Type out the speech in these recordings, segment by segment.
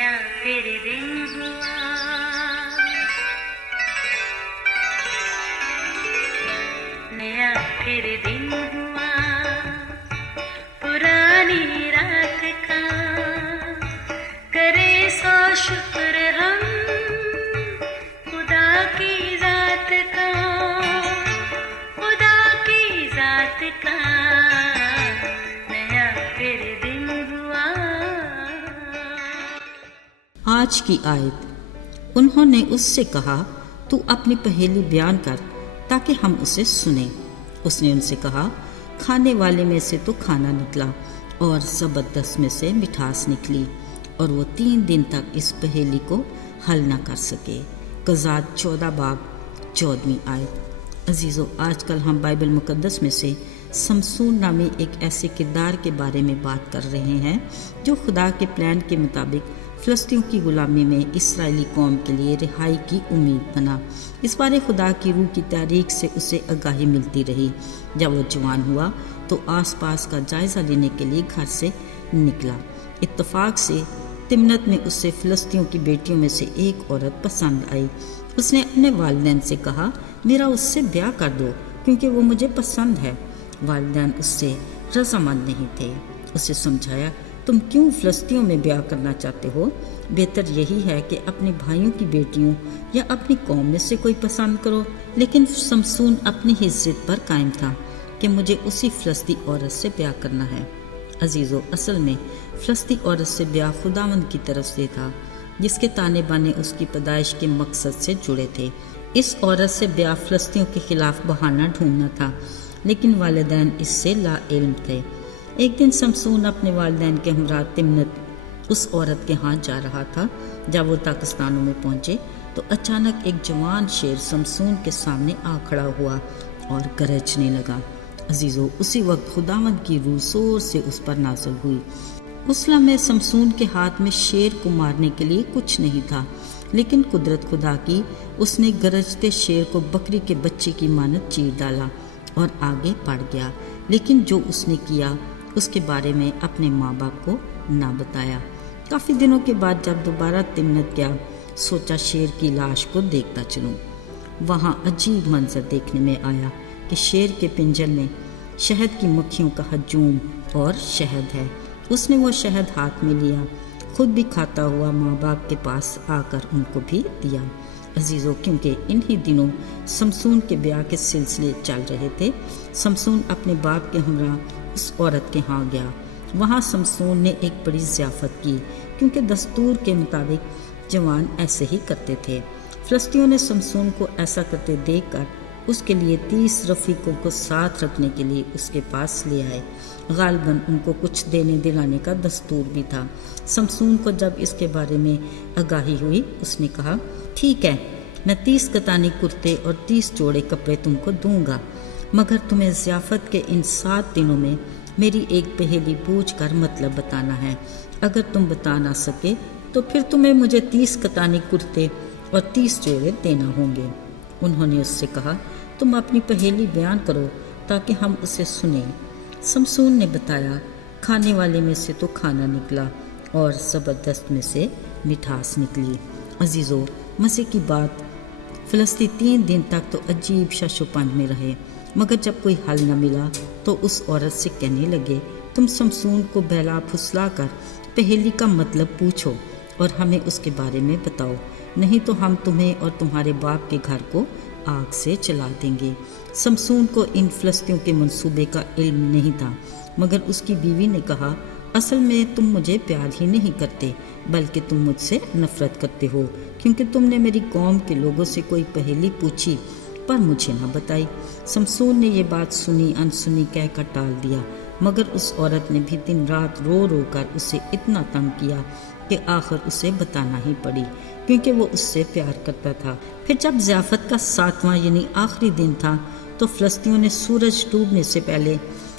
नया फिर दिन हुआ, नया फिर दिन हुआ, पुरानी रात का करे सौ शुक्र हम खुदा की जात का, खुदा की जात का नया फिर दिन हुआ। आज की आयत। उन्होंने उससे कहा, तू अपनी पहेली बयान कर ताकि हम उसे सुने। उसने उनसे कहा, खाने वाले में से तो खाना निकला और ज़बरदस्त में से मिठास निकली, और वो 3 दिन तक इस पहेली को हल ना कर सके। क़ज़ात 14 बाब 14वीं आयत। अजीज़ों, आजकल हम बाइबल मुक़द्दस में से समसून नामी एक ऐसे किरदार के बारे में बात कर रहे हैं जो खुदा के प्लान के मुताबिक फ़लस्तीनियों की ग़ुलामी में इसराइली कौम के लिए रिहाई की उम्मीद बना। इस बारे खुदा की रूह की तारीख से उसे आगाही मिलती रही। जब वो जवान हुआ तो आसपास का जायज़ा लेने के लिए घर से निकला। इत्तफाक से तिम्नत में उससे फ़लस्तीनियों की बेटियों में से एक औरत पसंद आई। उसने अपने वालिदैन से कहा, मेरा उससे ब्याह कर दो क्योंकि वो मुझे पसंद है। वालिदैन उससे रज़ामंद नहीं थे। उसे समझाया, तुम क्यों फ़लस्तीनियों में ब्याह करना चाहते हो? बेहतर यही है कि अपने भाइयों की बेटियों या अपनी कौम में से कोई पसंद करो। लेकिन समसून अपनी ही ज़िद पर कायम था कि मुझे उसी फ़लस्ती औरत से ब्याह करना है। अजीज़ों, असल में फ़लस्ती औरत से ब्याह खुदावंद की तरफ से था, जिसके ताने बाने उसकी पैदाइश के मकसद से जुड़े थे। इस औरत से ब्याह फ़लस्तीनियों के खिलाफ बहाना ढूंढना था, लेकिन वालिदैन इससे लाइल्म थे। एक दिन समसून अपने वालिदैन के हमरा तिम्नत उस औरत के हाथ जा रहा था। जब वो ताकिस्तानों में पहुंचे तो अचानक एक जवान शेर समसून के सामने आ खड़ा हुआ और गरजने लगा। अजीज़ों, उसी वक्त खुदावंद की रूह जोर से उस पर नाज़िल हुई। उस लम्हे समसून के हाथ में शेर को मारने के लिए कुछ नहीं था, लेकिन कुदरत खुदा की, उसने गरजते शेर को बकरी के बच्चे की मानत चीर डाला और आगे बढ़ गया। लेकिन जो उसने किया उसके बारे में अपने माँ बाप को ना बताया। काफ़ी दिनों के बाद जब दोबारा तिम्नत गया, सोचा शेर की लाश को देखता चलूँ। वहाँ अजीब मंजर देखने में आया कि शेर के पिंजर में शहद की मक्खियों का हजूम और शहद है। उसने वो शहद हाथ में लिया, खुद भी खाता हुआ माँ बाप के पास आकर उनको भी दिया। अजीज़ों, क्योंकि इन्हीं दिनों समसून के ब्याह के सिलसिले चल रहे थे, समसून अपने बाप के हमरा उस औरत के यहाँ गया। वहाँ समसून ने एक बड़ी ज़ियाफ़त की, क्योंकि दस्तूर के मुताबिक जवान ऐसे ही करते थे। फ़लस्तीनियों ने समसून को ऐसा करते देखकर उसके लिए 30 रफ़ीकों को साथ रखने के लिए उसके पास ले आए। गालिबन उनको कुछ देने दिलाने का दस्तूर भी था। समसून को जब इसके बारे में आगाही हुई, उसने कहा, ठीक है, मैं 30 कतानी कुर्ते और 30 जोड़े कपड़े तुमको दूंगा, मगर तुम्हें ज़ियाफ़त के इन 7 दिनों में मेरी एक पहेली पूछ कर मतलब बताना है। अगर तुम बता ना सके तो फिर तुम्हें मुझे 30 कतानी कुर्ते और 30 जोड़े देना होंगे। उन्होंने उससे कहा, तुम अपनी पहेली बयान करो ताकि हम उसे सुने। समसून ने बताया, खाने वाले में से तो खाना निकला और ज़बरदस्त में से मिठास निकली। अजीज़ों, मज़े की बात, फ़लस्ती 3 दिन तक तो अजीब शशोपन में रहे, मगर जब कोई हल न मिला तो उस औरत से कहने लगे, तुम समसून को बहला फुसला कर पहेली का मतलब पूछो और हमें उसके बारे में बताओ, नहीं तो हम तुम्हें और तुम्हारे बाप के घर को आग से जला देंगे। समसून को इन फ़लस्तीनियों के मंसूबे का इल्म नहीं था, मगर उसकी बीवी ने कहा, असल में तुम मुझे प्यार ही नहीं करते, बल्कि तुम मुझसे नफ़रत करते हो, क्योंकि तुमने मेरी कौम के लोगों से कोई पहेली पूछी पर मुझे न बताई। समसून ने ये बात सुनी अनसुनी कहकर टाल दिया, मगर उस औरत ने भी दिन रात रो रो कर उसे इतना तंग किया कि आखिर उसे बताना ही पड़ी, क्योंकि वो उससे प्यार करता था। फिर जब ज़ियाफ़त का 7वां यानी आखिरी दिन था तो फ़लस्तीनियों ने सूरज डूबने से पहले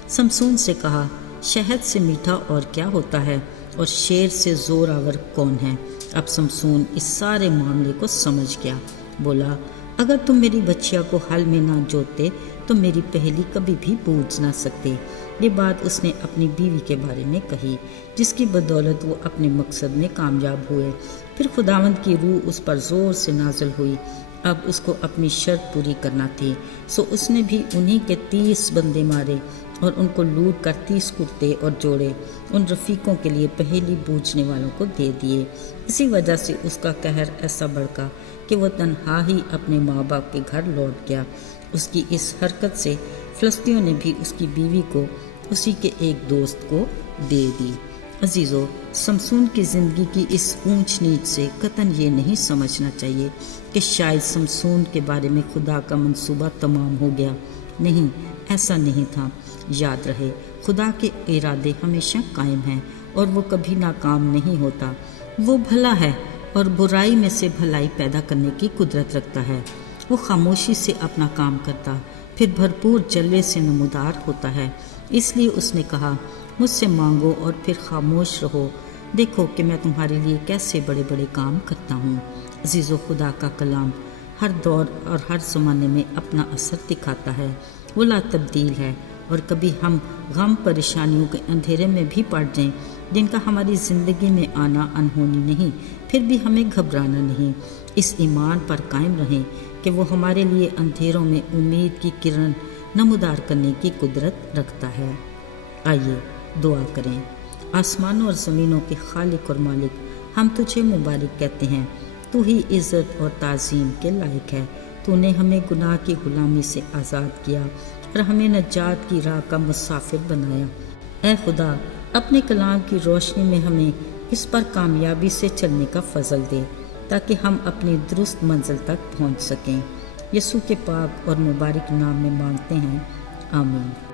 समसून से कहा, शहद से मीठा और क्या होता है, और शेर से ज़ोरावर कौन है। अब समसून इस सारे मामले को समझ गया। बोला, अगर तुम मेरी बच्चिया को हल में ना जोतते तो मेरी पहेली कभी भी बूझ ना सकते। یہ بات اس نے اپنی بیوی کے بارے میں کہی جس کی بدولت وہ اپنے مقصد میں کامیاب ہوئے۔ پھر خداوند کی روح اس پر زور سے نازل ہوئی۔ اب اس کو اپنی شرط پوری کرنا تھی، سو اس نے بھی انہی کے 30 بندے مارے اور ان کو لوٹ کر 30 کرتے اور جوڑے ان رفیقوں کے لیے پہیلی بوجھنے والوں کو دے دیے۔ اسی وجہ سے اس کا قہر ایسا بڑھا کہ وہ تنہا ہی اپنے ماں باپ کے گھر لوٹ گیا۔ اس کی اس حرکت سے فلسطینیوں نے بھی اس کی بیوی کو اسی کے ایک دوست کو دے دی۔ عزیزو، سمسون کی زندگی کی اس اونچ نیچ سے قطعاً یہ نہیں سمجھنا چاہیے کہ شاید سمسون کے بارے میں خدا کا منصوبہ تمام ہو گیا۔ نہیں، ایسا نہیں تھا۔ یاد رہے، خدا کے ارادے ہمیشہ قائم ہیں اور وہ کبھی ناکام نہیں ہوتا۔ وہ بھلا ہے اور برائی میں سے بھلائی پیدا کرنے کی قدرت رکھتا ہے۔ وہ خاموشی سے اپنا کام کرتا، پھر بھرپور جلوے سے نمودار ہوتا ہے۔ اس لیے اس نے کہا، مجھ سے مانگو اور پھر خاموش رہو، دیکھو کہ میں تمہارے لیے کیسے بڑے بڑے کام کرتا ہوں۔ عزیزو، خدا کا کلام ہر دور اور ہر زمانے میں اپنا اثر دکھاتا ہے۔ وہ لا تبدیل ہے، اور کبھی ہم غم پریشانیوں کے اندھیرے میں بھی پڑ جائیں جن کا ہماری زندگی میں آنا انہونی نہیں، پھر بھی ہمیں گھبرانا نہیں۔ اس ایمان پر قائم رہیں کہ وہ ہمارے لیے اندھیروں میں امید کی کرن نمودار کرنے کی قدرت رکھتا ہے۔ آئیے دعا کریں۔ آسمانوں اور زمینوں کے خالق اور مالک، ہم تجھے مبارک کہتے ہیں۔ تو ہی عزت اور تعظیم کے لائق ہے۔ تو نے ہمیں گناہ کی غلامی سے آزاد کیا اور ہمیں نجات کی راہ کا مسافر بنایا۔ اے خدا، اپنے کلام کی روشنی میں ہمیں اس پر کامیابی سے چلنے کا فضل دے تاکہ ہم اپنی درست منزل تک پہنچ سکیں۔ یسوع کے پاک اور مبارک نام میں مانگتے ہیں، آمین۔